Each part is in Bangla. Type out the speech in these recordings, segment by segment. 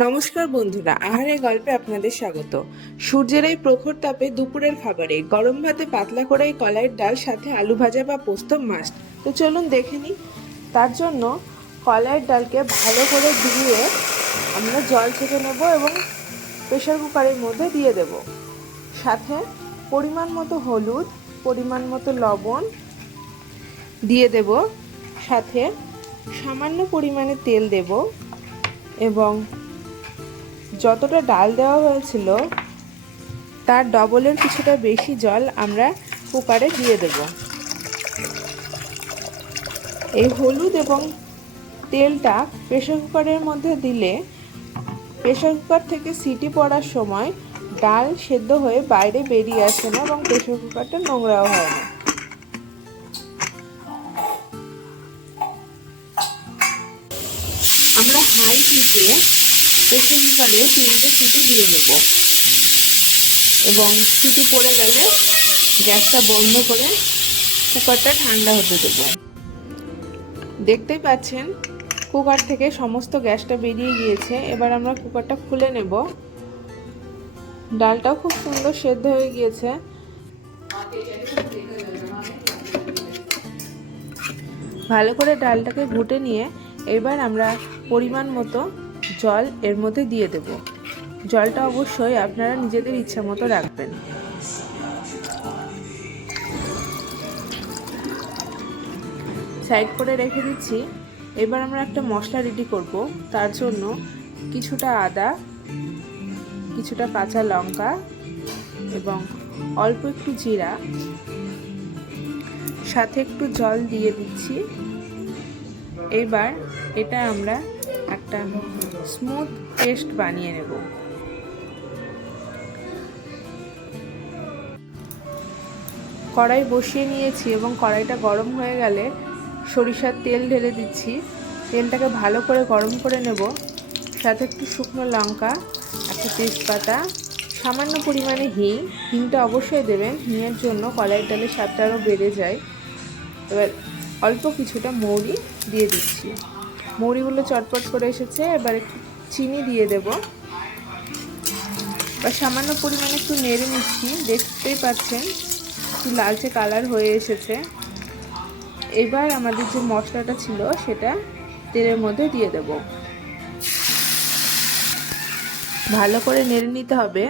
নমস্কার বন্ধুরা, আহারে গল্পে আপনাদের স্বাগত। সূর্যের এই প্রখর তাপে দুপুরের খাবারে গরম ভাতে পাতলা করে এই কলাইয়ের ডাল, সাথে আলু ভাজা বা পোস্ত মাস্ট। তো চলুন দেখে নিই। তার জন্য কলাইয়ের ডালকে ভালো করে ধুয়ে আমরা জল ছেঁকে নেব এবং প্রেশার কুকারের মধ্যে দিয়ে দেব। সাথে পরিমাণ মতো হলুদ, পরিমাণ মতো লবণ দিয়ে দেব। সাথে সামান্য পরিমাণে তেল দেব এবং যতটা ডাল দেওয়া হয়েছিল তার ডবলের কিছুটা বেশি জল আমরা কুকারে দিয়ে দেব। এই হলুদ এবং তেলটা প্রেসার কুকারের মধ্যে দিলে প্রেসার কুকার থেকে সিটি পড়ার সময় ডাল সেদ্ধ হয়ে বাইরে বেরিয়ে আসে না এবং প্রেসার কুকারটা নোংরাও হয় না। আমরা হাই হিটে প্রেসার কুকারে 3টে সিটি দিয়ে নেব এবং সিটি পড়ে গেলে গ্যাসটা বন্ধ করে কুকারটা ঠান্ডা হতে দেব। দেখতেই পাচ্ছেন কুকার থেকে সমস্ত গ্যাসটা বেরিয়ে গিয়েছে। এবার আমরা কুকারটা খুলে নেব। ডালটাও খুব সুন্দর সেদ্ধ হয়ে গিয়েছে। ভালো করে ডালটাকে ঘুটে নিয়ে এবার আমরা পরিমাণ মতো জল এর মধ্যে দিয়ে দেব। জলটা অবশ্যই আপনারা নিজেদের ইচ্ছা মতো রাখবেন। সাইড করে রেখে দিচ্ছি। এবার আমরা একটা মশলা রেডি করব। তার জন্য কিছুটা আদা, কিছুটা কাঁচা লঙ্কা এবং অল্প একটু জিরা, সাথে একটু জল দিয়ে দিচ্ছি। এবার এটা আমরা একটা স্মুথ পেস্ট বানিয়ে নেব। কড়াই বসিয়ে নিয়েছি এবং কড়াইটা গরম হয়ে গেলে সরিষার তেল ঢেলে দিচ্ছি। তেলটাকে ভালো করে গরম করে নেব। সাথে একটু শুকনো লঙ্কা, একটা তেজপাতা, সামান্য পরিমাণে হিংটা অবশ্যই দেবেন। হিঙের জন্য কলাইয়ের ডালের স্বাদটা আরও বেড়ে যায়। এবার অল্প কিছুটা মৌরি দিয়ে দিচ্ছি। মৌরিগুলো চটপট করে এসেছে। এবার একটু চিনি দিয়ে দেব। এবার সামান্য পরিমাণে একটু নেড়ে নিচ্ছি। দেখতেই পাচ্ছেন একটু লালচে কালার হয়ে এসেছে। এবার আমাদের যে মশলাটা ছিল সেটা তেলের মধ্যে দিয়ে দেব। ভালো করে নেড়ে নিতে হবে।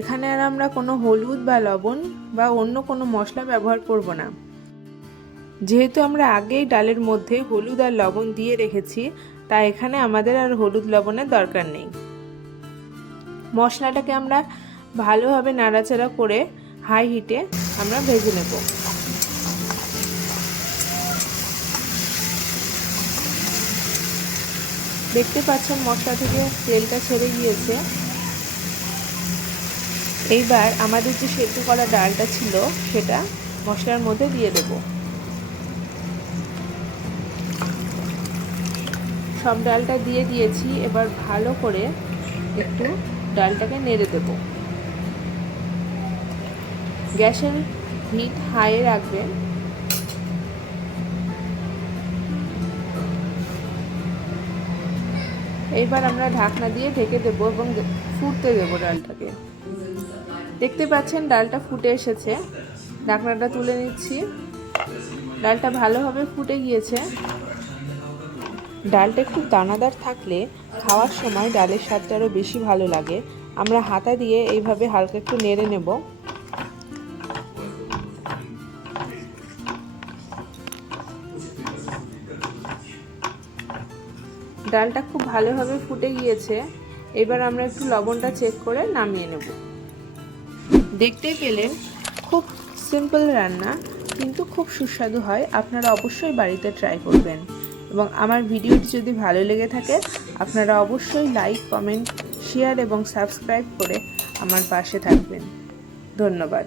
এখানে আর আমরা কোনো হলুদ বা লবণ বা অন্য কোনো মশলা ব্যবহার করব না। যেহেতু আমরা আগেই ডালের মধ্যে হলুদ আর লবণ দিয়ে রেখেছি, তাই এখানে আমাদের আর হলুদ লবণের দরকার নেই। মশলাটাকে আমরা ভালোভাবে নাড়াচাড়া করে হাই হিটে আমরা ভেজে নেব। দেখতে পাচ্ছেন মশলা থেকে তেলটা ছেড়ে গিয়েছে। এইবার আমাদের যে সেদ্ধ করা ডালটা ছিল সেটা মশলার মধ্যে দিয়ে দেব। সব ডালটা দিয়ে দিয়েছি। এবার ভালো করে একটু ডালটাকে নেড়ে দেব। গ্যাসের হিট হাইয়ে রাখবেন। এইবার আমরা ঢাকনা দিয়ে ঢেকে দেব এবং ফুটতে দেব ডালটাকে। দেখতে পাচ্ছেন ডালটা ফুটে এসেছে। ঢাকনাটা তুলে নিচ্ছি। ডালটা ভালোভাবে ফুটে গিয়েছে। ডালটা একটু দানাদার থাকলে খাওয়ার সময় ডালের স্বাদটা আরও বেশি ভালো লাগে। আমরা হাতা দিয়ে এইভাবে হালকা একটু নেড়ে নেব। ডালটা খুব ভালোভাবে ফুটে গিয়েছে। এবার আমরা একটু লবণটা চেক করে নামিয়ে নেব। দেখতেই পেলেন খুব সিম্পল রান্না, কিন্তু খুব সুস্বাদু হয়। আপনারা অবশ্যই বাড়িতে ট্রাই করবেন এবং আমার ভিডিওটি যদি ভালো লেগে থাকে আপনারা অবশ্যই লাইক, কমেন্ট, শেয়ার এবং সাবস্ক্রাইব করে আমার পাশে থাকবেন। ধন্যবাদ।